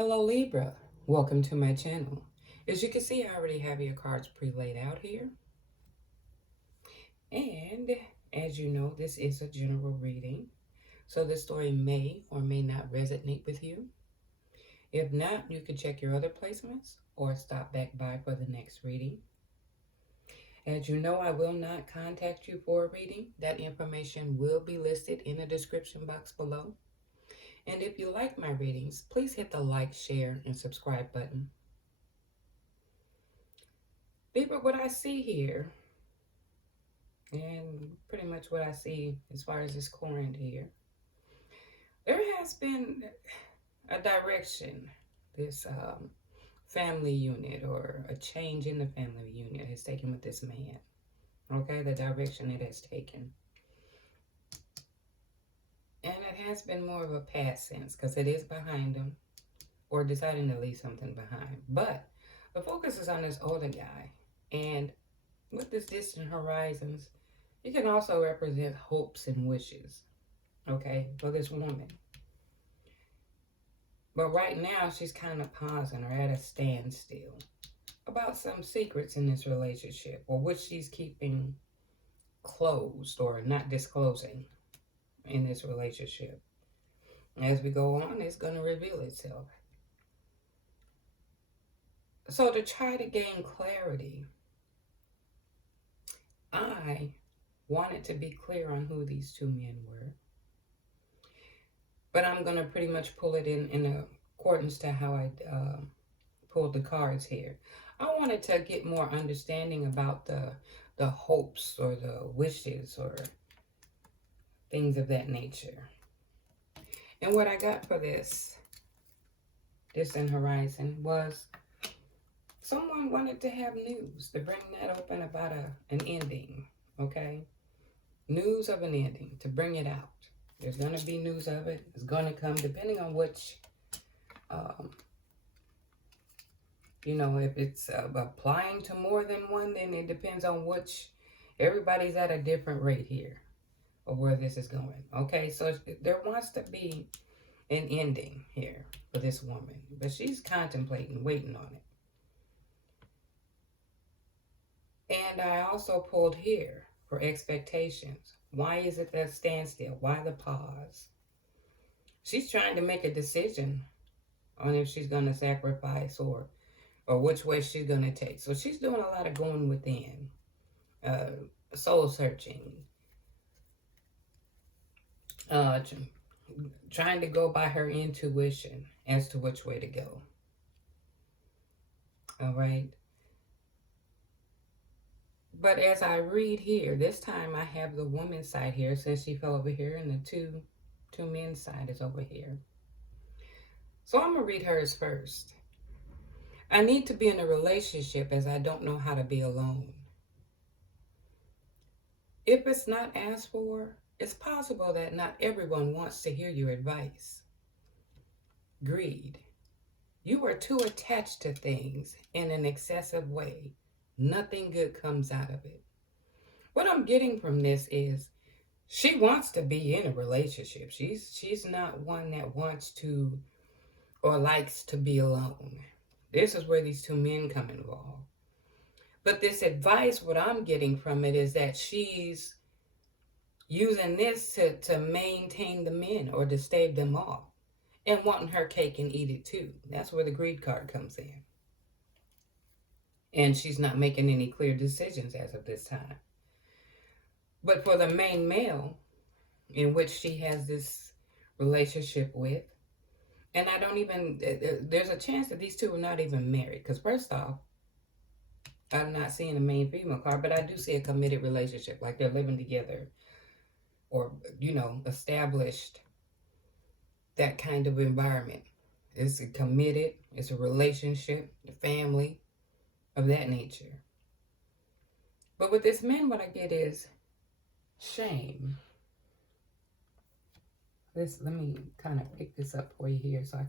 Hello Libra, welcome to my channel. As you can see, I already have your cards pre-laid out here. And as you know, this is a general reading, so this story may or may not resonate with you. If not, you can check your other placements or stop back by for the next reading. As you know, I will not contact you for a reading. That information will be listed in the description box below. And if you like my readings, please hit the like, share, and subscribe button. Libra, what I see here, and pretty much what I see as far as this current here, there has been a direction, this family unit or a change in the family unit has taken with this man. Okay, the direction it has taken. And it has been more of a past sense because it is behind him or deciding to leave something behind. But the focus is on this older guy. And with this distant horizons, it can also represent hopes and wishes, okay, for this woman. But right now, she's kind of pausing or at a standstill about some secrets in this relationship, or which she's keeping closed or not disclosing in this relationship. As we go on, it's going to reveal itself. So to try to gain clarity, I wanted to be clear on who these two men were. But I'm going to pretty much pull it in accordance to how I pulled the cards here. I wanted to get more understanding about the hopes or the wishes or things of that nature. And what I got for this distant horizon was someone wanted to have news, to bring that open about an ending, okay? News of an ending, to bring it out. There's going to be news of it. It's going to come depending on which, you know, if it's applying to more than one, then it depends on which. Everybody's at a different rate here of where this is going. Okay, so there wants to be an ending here for this woman, but she's contemplating, waiting on it. And I also pulled here for expectations. Why is it that standstill? Why the pause? She's trying to make a decision on if she's going to sacrifice or which way she's going to take. So she's doing a lot of going within, soul searching, trying to go by her intuition as to which way to go. All right. But as I read here, this time I have the woman's side here since she fell over here, and the two men's side is over here. So I'm going to read hers first. I need to be in a relationship as I don't know how to be alone. If it's not asked for, it's possible that not everyone wants to hear your advice. Greed. You are too attached to things in an excessive way. Nothing good comes out of it. What I'm getting from this is she wants to be in a relationship. She's not one that wants to or likes to be alone. This is where these two men come involved. But this advice, what I'm getting from it is that she's using this to maintain the men or to stave them off and wanting her cake and eat it too. That's where the greed card comes in. And she's not making any clear decisions as of this time. But for the main male in which she has this relationship with, and I don't even, there's a chance that these two are not even married. Because first off, I'm not seeing a main female card, but I do see a committed relationship. Like they're living together or, you know, established that kind of environment. It's a committed, it's a relationship, a family of that nature. But with this man, what I get is shame. Let me kind of pick this up for you here so I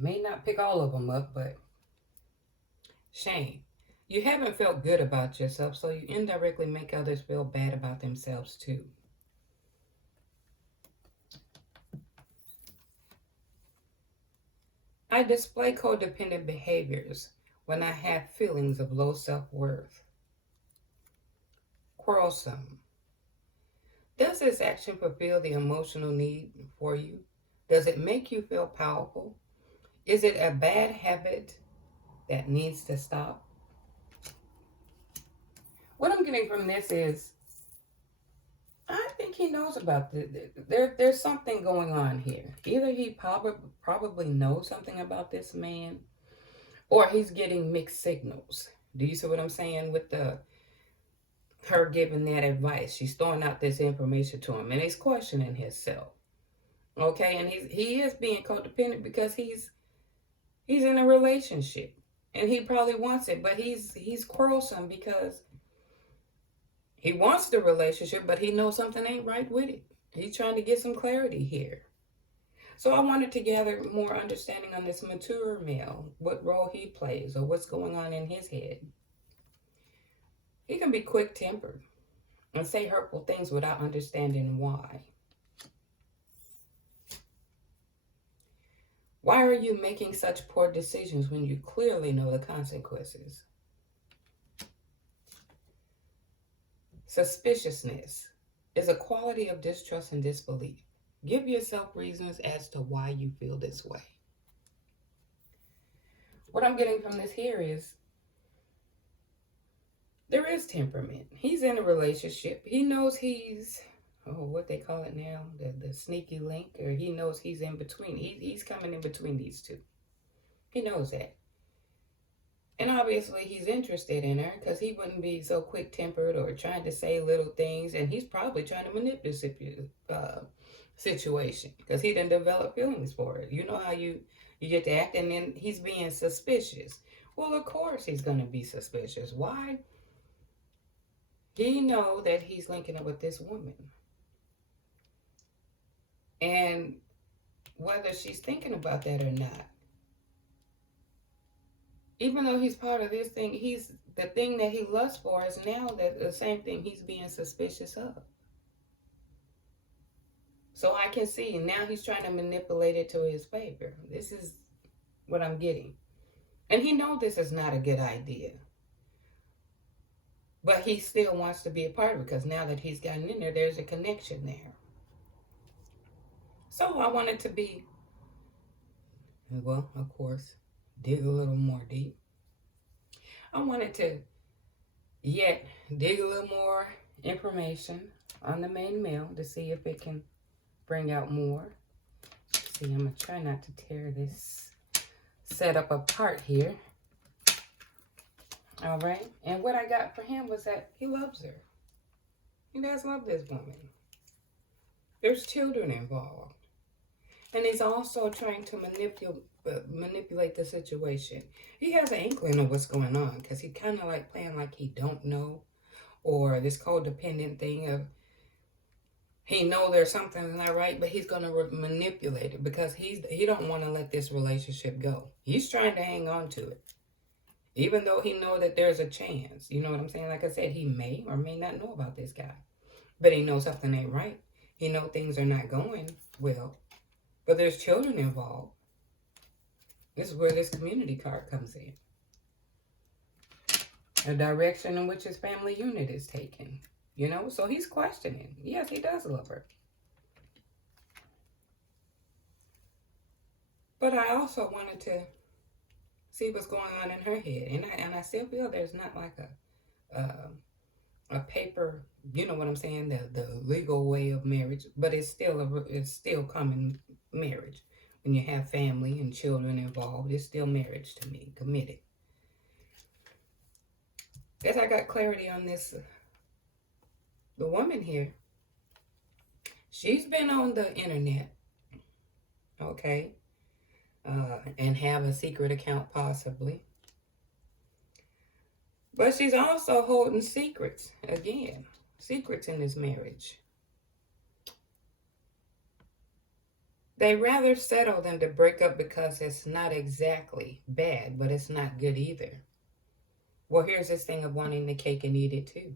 may not pick all of them up, but shame. You haven't felt good about yourself, so you indirectly make others feel bad about themselves too. I display codependent behaviors when I have feelings of low self-worth. Quarrelsome. Does this action fulfill the emotional need for you? Does it make you feel powerful? Is it a bad habit that needs to stop? What I'm getting from this is, I think he knows about this. There's something going on here. Either he probably knows something about this man, or he's getting mixed signals. Do you see what I'm saying with her giving that advice? She's throwing out this information to him, and he's questioning himself. Okay, and he is being codependent because he's in a relationship, and he probably wants it, but he's quarrelsome because he wants the relationship, but he knows something ain't right with it. He's trying to get some clarity here. So I wanted to gather more understanding on this mature male, what role he plays or what's going on in his head. He can be quick-tempered and say hurtful things without understanding why. Why are you making such poor decisions when you clearly know the consequences? Suspiciousness is a quality of distrust and disbelief. Give yourself reasons as to why you feel this way. What I'm getting from this here is there is temperament. He's in a relationship. He knows he's, what they call it now, the sneaky link, or he knows he's in between. He's coming in between these two. He knows that. And obviously he's interested in her because he wouldn't be so quick-tempered or trying to say little things. And he's probably trying to manipulate the situation because he didn't develop feelings for it. You know how you get to act, and then he's being suspicious. Well, of course he's going to be suspicious. Why? He knows that he's linking up with this woman. And whether she's thinking about that or not, even though he's part of this thing, the thing that he lusts for is now the same thing he's being suspicious of. So I can see now he's trying to manipulate it to his favor. This is what I'm getting. And he knows this is not a good idea. But he still wants to be a part of it because now that he's gotten in there, there's a connection there. So I wanted to be, well, of course, dig a little more deep. I wanted to yet dig a little more information on the main male to see if it can bring out more. See, I'm going to try not to tear this setup apart here. All right. And what I got for him was that he loves her. He does love this woman. There's children involved. And he's also trying to manipulate the situation. He has an inkling of what's going on because he's kind of like playing like he don't know, or this codependent thing of he know there's something not right, but he's going to manipulate it because he don't want to let this relationship go. He's trying to hang on to it, even though he know that there's a chance. You know what I'm saying? Like I said, he may or may not know about this guy, but he knows something ain't right. He know things are not going well. But there's children involved. This is where this community card comes in. The direction in which his family unit is taken. You know, so he's questioning. Yes, he does love her. But I also wanted to see what's going on in her head. And I still feel there's not like a paper, you know what I'm saying, the legal way of marriage, but it's still common marriage. When you have family and children involved, it's still marriage to me, committed. As I got clarity on this, the woman here, she's been on the internet, okay, and have a secret account possibly. But she's also holding secrets, again, secrets in this marriage. They rather settle than to break up because it's not exactly bad, but it's not good either. Well, here's this thing of wanting the cake and eat it too.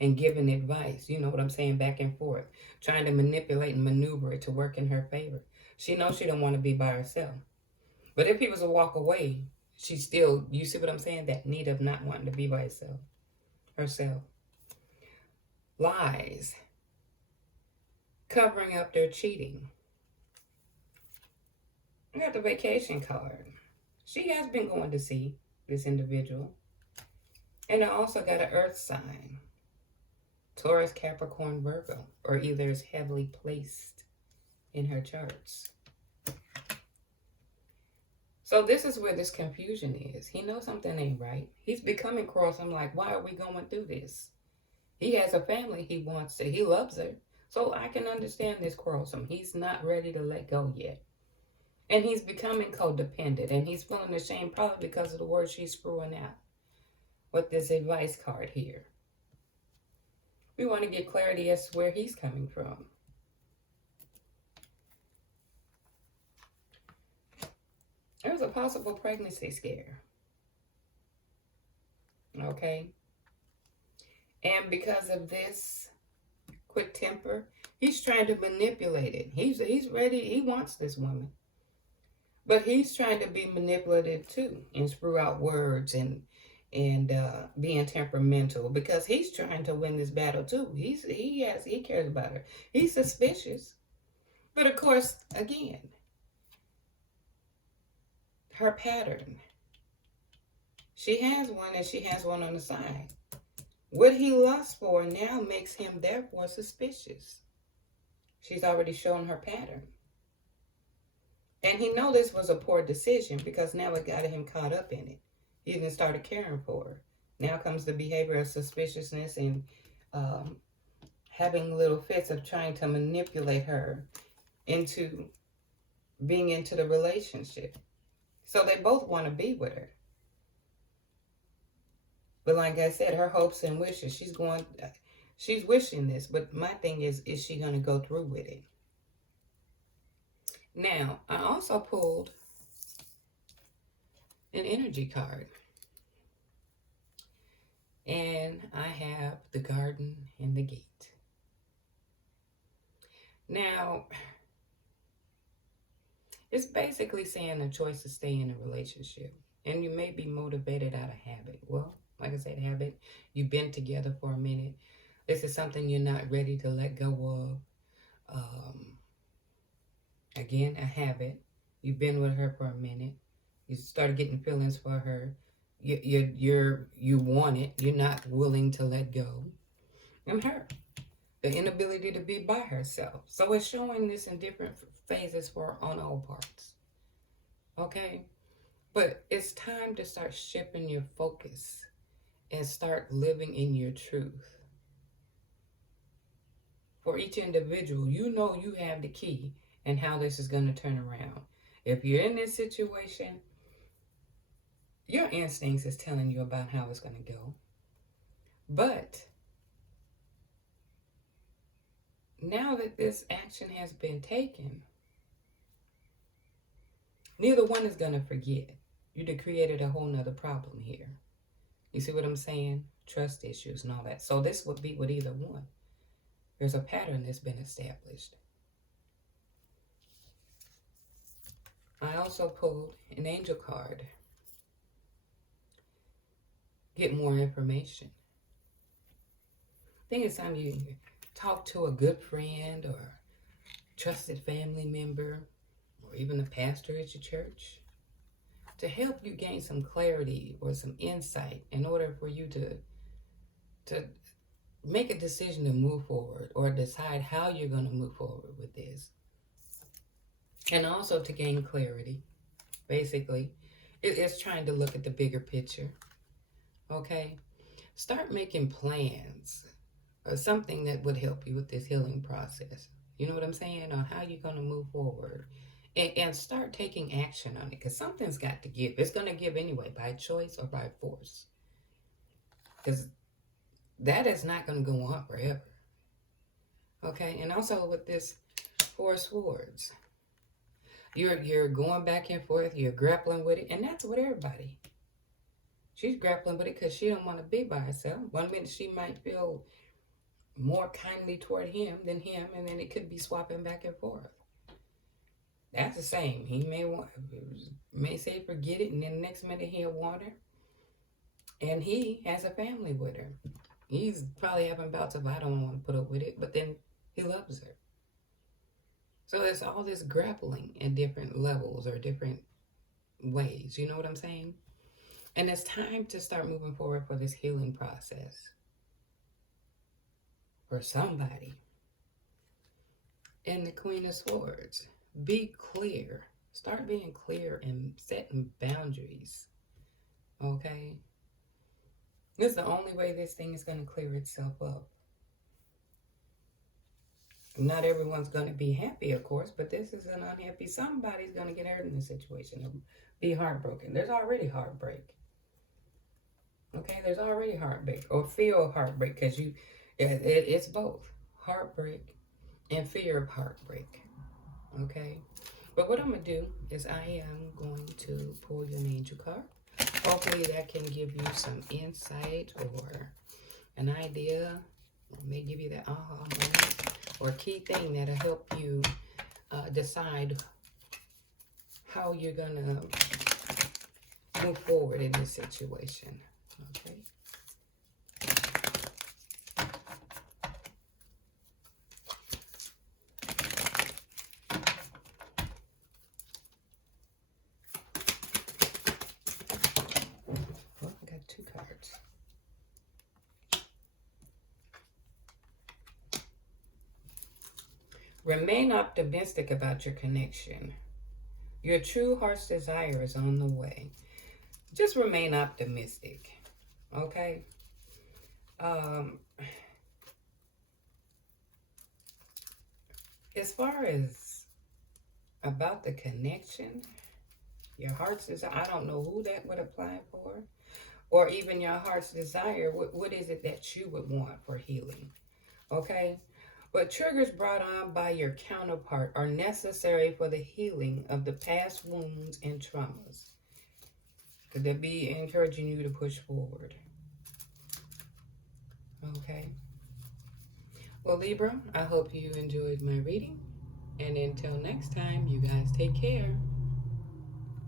And giving advice, you know what I'm saying, back and forth. Trying to manipulate and maneuver it to work in her favor. She knows she don't want to be by herself. But if he was to walk away, she still, you see what I'm saying? That need of not wanting to be by herself. Lies. Covering up their cheating. I got the vacation card. She has been going to see this individual. And I also got an earth sign. Taurus, Capricorn, Virgo. Or either is heavily placed in her charts. So this is where this confusion is. He knows something ain't right. He's becoming cross. I'm like, why are we going through this? He has a family he wants to. He loves her. So I can understand this quarrelsome. He's not ready to let go yet. And he's becoming codependent. And he's feeling ashamed probably because of the words she's screwing out with this advice card here. We want to get clarity as to where he's coming from. There's a possible pregnancy scare. Okay? And because of this quick temper, he's trying to manipulate it. He's ready. He wants this woman. But he's trying to be manipulative too and screw out words and being temperamental because he's trying to win this battle too. He cares about her. He's suspicious. But of course, again, her pattern. She has one and she has one on the side. What he lusts for now makes him therefore suspicious. She's already shown her pattern. And he know this was a poor decision because now it got him caught up in it. He even started caring for her. Now comes the behavior of suspiciousness and having little fits of trying to manipulate her into being into the relationship. So they both want to be with her. But like I said, her hopes and wishes, she's wishing this. But my thing is she going to go through with it? Now, I also pulled an energy card. And I have the garden and the gate. Now, it's basically saying a choice to stay in a relationship. And you may be motivated out of habit. Well, like I said, habit. You've been together for a minute. This is something you're not ready to let go of. Again, a habit. You've been with her for a minute. You started getting feelings for her. You want it. You're not willing to let go. And her. The inability to be by herself. So it's showing this in different phases on all parts. Okay? But it's time to start shifting your focus and start living in your truth. For each individual, you know you have the key and how this is going to turn around. If you're in this situation, your instincts is telling you about how it's going to go. But now that this action has been taken, neither one is going to forget. You created a whole nother problem here. You see what I'm saying? Trust issues and all that. So this would be with either one. There's a pattern that's been established. I also pulled an angel card. Get more information. I think it's time you talk to a good friend or trusted family member or even a pastor at your church to help you gain some clarity or some insight in order for you to make a decision to move forward or decide how you're going to move forward with this. And also to gain clarity. Basically, it's trying to look at the bigger picture. Okay? Start making plans or something that would help you with this healing process. You know what I'm saying? On how you're going to move forward. And start taking action on it. Because something's got to give. It's going to give anyway, by choice or by force. Because that is not going to go on forever. Okay? And also with this Four of Swords. You're going back and forth. You're grappling with it. And that's with everybody. She's grappling with it because she don't want to be by herself. One minute she might feel more kindly toward him than him. And then it could be swapping back and forth. That's the same. He may say forget it, and then the next minute he'll want her. And he has a family with her. He's probably having bouts of I don't want to put up with it, but then he loves her. So it's all this grappling at different levels or different ways. You know what I'm saying? And it's time to start moving forward for this healing process for somebody. And the Queen of Swords. Be clear. Start being clear and setting boundaries. Okay? This is the only way this thing is going to clear itself up. Not everyone's going to be happy, of course, but this is an unhappy. Somebody's going to get hurt in this situation and be heartbroken. There's already heartbreak. Okay, there's already heartbreak or fear of heartbreak because it's both heartbreak and fear of heartbreak. Okay, but what I'm going to do is I am going to pull you an angel card. Hopefully that can give you some insight or an idea, or may give you that aha moment or key thing that'll help you decide how you're going to move forward in this situation. Okay. Well, I got two cards. Remain optimistic about your connection. Your true heart's desire is on the way. Just remain optimistic. Okay? As far as about the connection, your heart's desire, I don't know who that would apply for, or even your heart's desire. What is it that you would want for healing? Okay? But triggers brought on by your counterpart are necessary for the healing of the past wounds and traumas. Could they be encouraging you to push forward? Okay. Well, Libra, I hope you enjoyed my reading. And until next time, you guys take care.